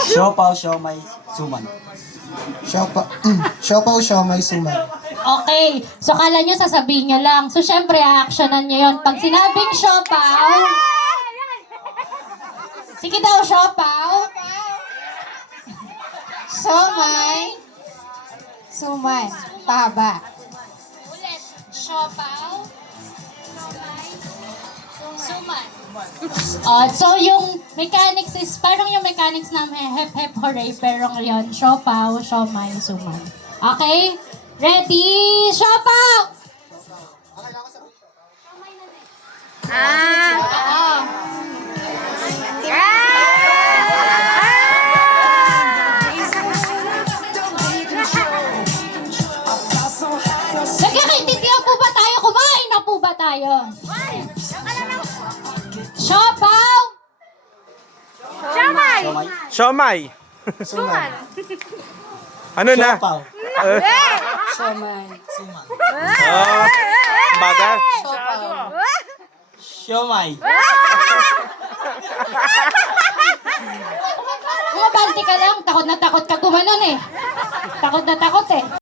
Siopaw, siomay, suman. Siopaw, siomay, suman. Okay. So, kala nyo sasabihin nyo lang. So, syempre, a-actionan nyo yun. Pag sinabing siopaw, sige daw, siopaw. Siomay. Suman. Pahaba. Ulit. Siopaw. Suman. So, yung mechanics is, parang yung mechanics na may hep-hep hooray, pero ngayon, siopaw, siomay, suman. Okay? Ready? Siopaw! Nagkakaintindihan po ba tayo? Kumain na po ba tayo? Siopaw! Siomay. Siomay. Suman. Ano na? Siopaw. Siomay. Suman. Bagal. Siomay. Bumabante ka lang. Takot na takot ka gumanon eh. Takot na takot eh.